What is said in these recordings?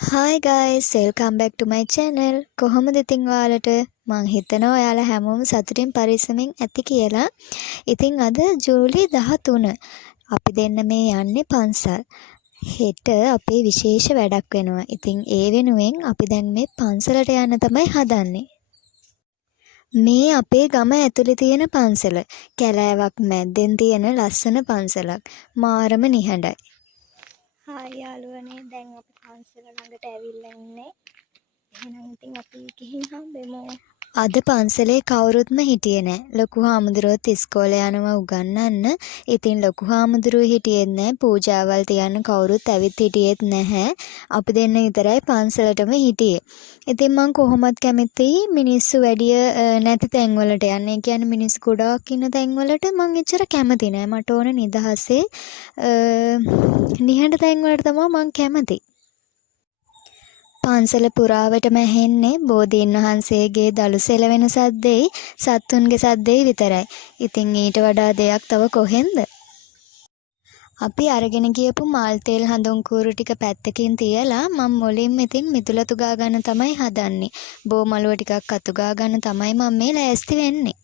Hi guys, welcome back to my channel. කොහොමද ඉතින් ඔයාලට? මං හිතනවා ඔයාලා හැමෝම සතුටින් පරිස්සමින් ඇති කියලා. ඉතින් අද ජූලි 13. අපි දෙන්න මේ යන්නේ පන්සල්. හෙට අපේ විශේෂ වැඩක් වෙනවා. ඉතින් ඒ වෙනුවෙන් අපි දැන් මේ පන්සලට යන්න තමයි හදන්නේ. මේ අපේ ගම ඇතුලේ තියෙන පන්සල. කැලෑවක් මැද්දෙන් තියෙන ලස්සන පන්සලක්. මාරම නිහඬයි. හායි යාළුවනේ, දැන් අපි පන්සල ළඟට ඇවිල්ලා ඉන්නේ. එහෙනම් ඉතින් අපි ගිහින් හම්බෙමු. අද පන්සලේ කවුරුත්ම හිටියේ නෑ. ලොකු හාමුදුරුවෝත් ඉස්කෝලේ යනවා උගන්වන්න. ඉතින් ලොකු හාමුදුරුවෝ හිටියෙත් නෑ. පූජාවල් තියන්න කවුරුත් ඇවිත් හිටියෙත් නැහැ. අපි දෙන්න විතරයි පන්සලටම හිටියේ. ඉතින් මං කොහොමත් කැමතියි මිනිස්සු වැඩිය නැති තැන්වලට යන්න. ඒ කියන්නේ මිනිස්සු ගොඩාක් ඉන්න තැන්වලට මං එච්චර කැමති නෑ. මට ඕන නිදහසේ නිහඬ තැන්වලට තමයි මං කැමති. පන්සල පුරාවටම ඇහෙන්නේ බෝධීන් වහන්සේගේ දළු සෙලවෙන සද්දෙයි සත්තුන්ගේ සද්දෙයි විතරයි. ඉතින් ඊට වඩා දෙයක් තව කොහෙන්ද? අපි අරගෙන ගියපු මල් තෙල් හඳුන් කූරු ටික පැත්තකින් තියලා මම මුලින්ම ඉතින් මිදුලතු ගා ගන්න තමයි හදන්නේ. බෝ මලුව ටිකක් අතු ගා ගන්න තමයි මම මේ ලෑස්ති වෙන්නේ.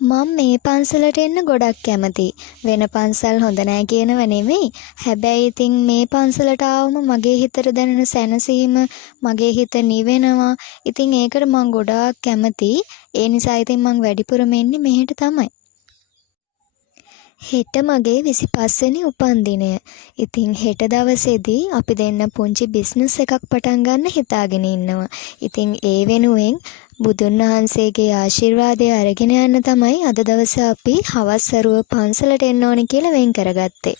මම මේ පන්සලට එන්න ගොඩක් කැමතියි. වෙන පන්සල් හොඳ නෑ කියනව නෙමෙයි. හැබැයි ඉතින් මේ පන්සලට ආවම මගේ හිතට දැනෙන සැනසීම, මගේ හිත නිවෙනවා. ඉතින් ඒකට මං ගොඩාක් කැමතියි. ඒ නිසා ඉතින් මං වැඩිපුරම එන්නේ මෙහෙට තමයි. හෙට මගේ 25 වෙනි උපන්දිනය. ඉතින් හෙට දවසේදී අපි දෙන්න පුංචි බිස්නස් එකක් පටන් ගන්න හිතාගෙන ඉන්නවා. ඉතින් ඒ වෙනුවෙන් බුදුන් වහන්සේගේ ආශිර්වාදය අරගෙන යන්න තමයි අද දවසේ අපි හවස් සරුව පන්සලට එන්න ඕනේ කියලා වෙන් කරගත්තේ.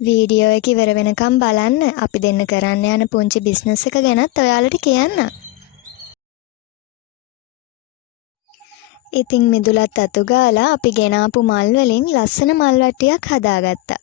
වීඩියෝ එක ඉවර වෙනකම් බලන්න. අපි දෙන්න කරන්න යන පුංචි බිස්නස් එක ගැනත් ඔයාලට කියන්න. ඉතින් මිදුලත් අතු ගාලා අපි ගෙනාපු මල් වලින් ලස්සන මල් වට්ටියක් හදාගත්තා.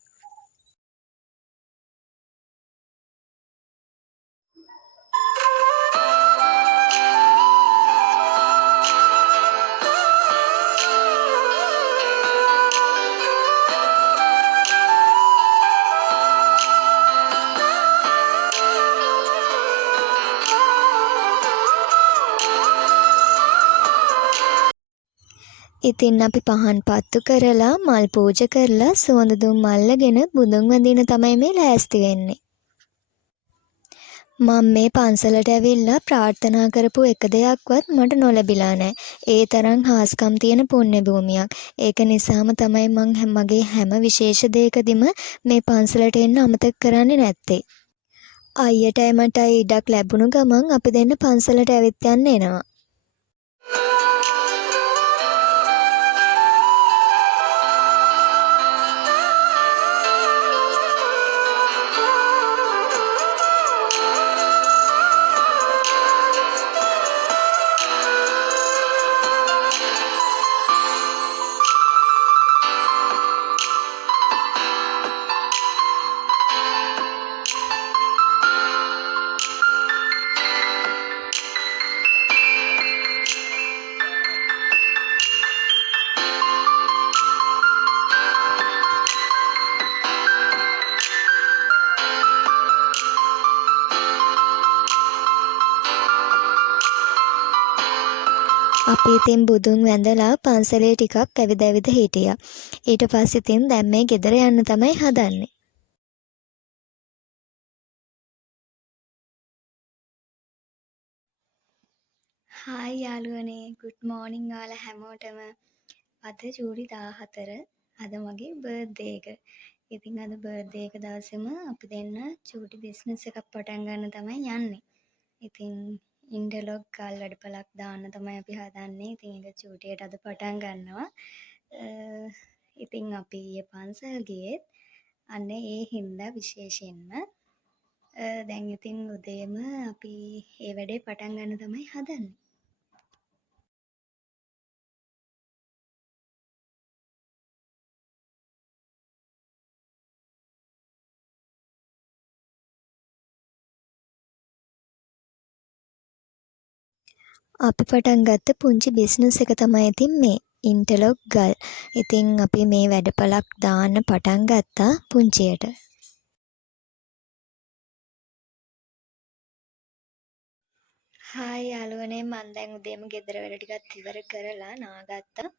ඉතින් අපි පහන් පත්තු කරලා මල් පූජා කරලා සුවඳ දුම් අල්ලගෙන බුදුන් වඳින තමයි මේ ලෑස්ති වෙන්නේ. මම මේ පන්සලට ඇවිල්ලා ප්‍රාර්ථනා කරපු එක දෙයක්වත් මට නොලැබිලා නැහැ. ඒ තරම් හාස්කම් තියෙන පුණ්‍ය භූමියක්. ඒක නිසාම තමයි මං මගේ හැම විශේෂ දෙයකදීම මේ පන්සලට එන්න අමතක කරන්නේ නැත්තේ. අයියටයි මටයි ඉඩක් ලැබුණු ගමන් අපි දෙන්න පන්සලට ඇවිත් යන්න එනවා. අපි ඉතින් බුදුන් වැඳලා පන්සලේ ටිකක් ඇවිද ඇවිද හිටියා. ඊට පස්සේ ඉතින් දැන් මේ ගෙදර යන්න තමයි හදන්නේ. හායි යාළුවනේ, good morning ඔයාලා හැමෝටම. අද ජූලි 14. අද මගේ බර්ත්ඩේ එක. ඉතින් අද බර්ත්ඩේ එක දවසේම අපි දෙන්න චූටි බිස්නස් එකක් පටන් ගන්න තමයි යන්නේ. ඉතින් ඉන්ටර්ලොක් ගල් වැඩපලක් දාන්න තමයි අපි හදන්නේ. ඉතින් ඒක චූටියට අද පටන් ගන්නවා. ඉතින් අපි ඊයේ පන්සල් ගියෙත් අන්න ඒ හින්දා විශේෂයෙන්ම දැන් ඉතින් උදේම අපි ඒ වැඩේ පටන් ගන්න තමයි හදන්නේ. අපි පටන් ගත්ත පුංචි බිස්නස් එක තමයි ඉතින් මේ ඉන්ටර්ලොක් ගල්. ඉතින් අපි මේ වැඩපලක් දාන්න පටන් ගත්තා පුංචියට. හායි යාළුවනේ මං දැන් උදේම ගෙදර වැඩ ටිකත් ඉවර කරලා නාගත්තා.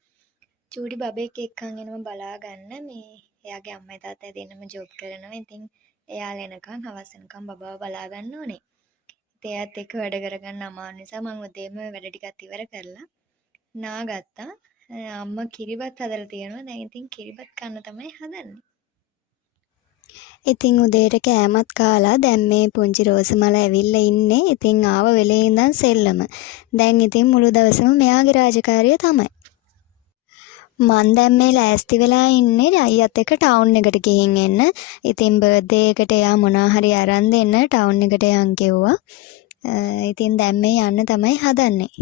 චූටි බබෙක් එක්කන් එනවා බලා ගන්න. මේ එයාගේ අම්මයි තාත්තයි දෙන්නම ජොබ් කරනවා. ඉතින් එයාලා එනකන් හවස වෙනකන් බබාව බලා ගන්න ඕනේ. ඉතින් එයාත් එක්ක වැඩ කරගන්න අමාරු නිසා මං උදේම වැඩ ටිකත් ඉවර කරලා නාගත්තා. අම්මා කිරිබත් හදලා තියෙනවා. දැන් ඉතින් කිරිබත් කන්න තමයි හදන්නේ. ඉතින් උදේට කෑමත් කාලා දැන් මේ පුංචි රෝසමල ඇවිල්ලා ඉන්නේ. ඉතින් ආව වෙලේ ඉඳන් සෙල්ලම. දැන් ඉතින් මුළු දවසම මෙයාගේ රාජකාරිය තමයි. මං දැන් මේ ලෑස්ති වෙලා ඉන්නේ අයියත් එක්ක ටවුන් එකට ගිහින් එන්න. ඉතින් බර්ත්ඩේ එකට එයා මොනවා හරි අරන් දෙන්න ටවුන් එකට යන් කිව්වා. ඉතින් දැන් මේ යන්න තමයි හදන්නේ.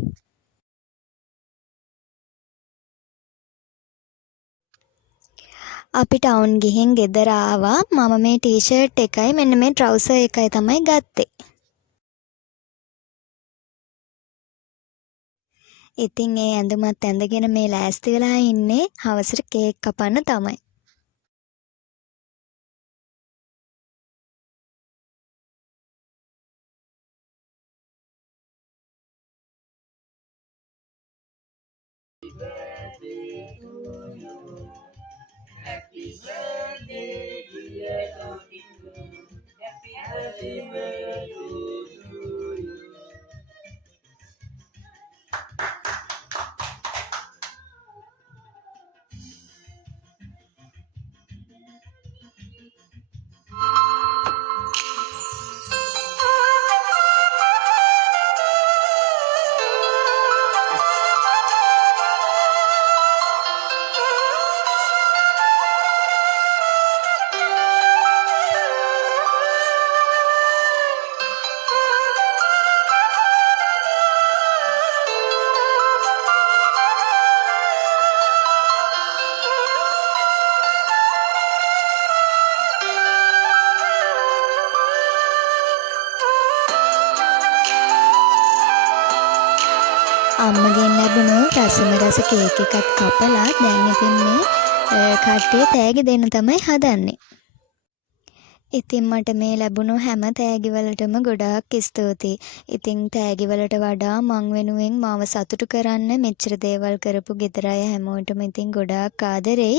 අපි ටවුන් ගිහින් ගෙදර ආවා. මම මේ ටී-ෂර්ට් එකයි මෙන්න මේ ට්‍රවුසර් එකයි තමයි ගත්තේ. ඉතින් ඒ ඇඳුමත් ඇඳගෙන මේ ලෑස්ති වෙලා ඉන්නේ හවසට කේක් කපන්න තමයි. අම්මගෙන් ලැබුණු රසම රස කේක් එකක් කපලා දැන් ඉතින් මේ කට්ටිය තෑගි දෙන්න තමයි හදන්නේ. ඉතින් මට මේ ලැබුණු හැම තෑගිවලටම ගොඩාක් ස්තුතියි. ඉතින් තෑගිවලට වඩා මං වෙනුවෙන් මාව සතුටු කරන්න මෙච්චර දේවල් කරපු ගෙදර අය හැමෝටම ඉතින් ගොඩාක් ආදරෙයි.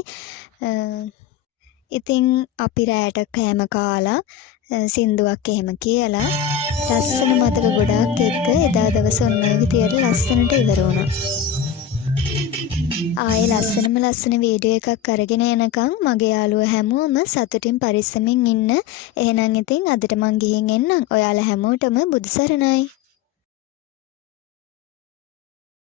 ඉතින් අපි රෑට කෑම කාලා සින්දුවක් එහෙම කියලා ලස්සන මතක ගොඩාක් එක්ක එදා දවස ඔන්න ඔය විදියට ලස්සනට ඉවර වුණා. ආයේ ලස්සන වීඩියෝ එකක් අරගෙන එනකන් මගේ යාළුවෝ හැමෝම සතුටින් පරිස්සමින් ඉන්න. එහෙනම් ඉතින් අදට මං ගිහින් එන්නම්. ඔයාලා හැමෝටම බුදු සරණයි.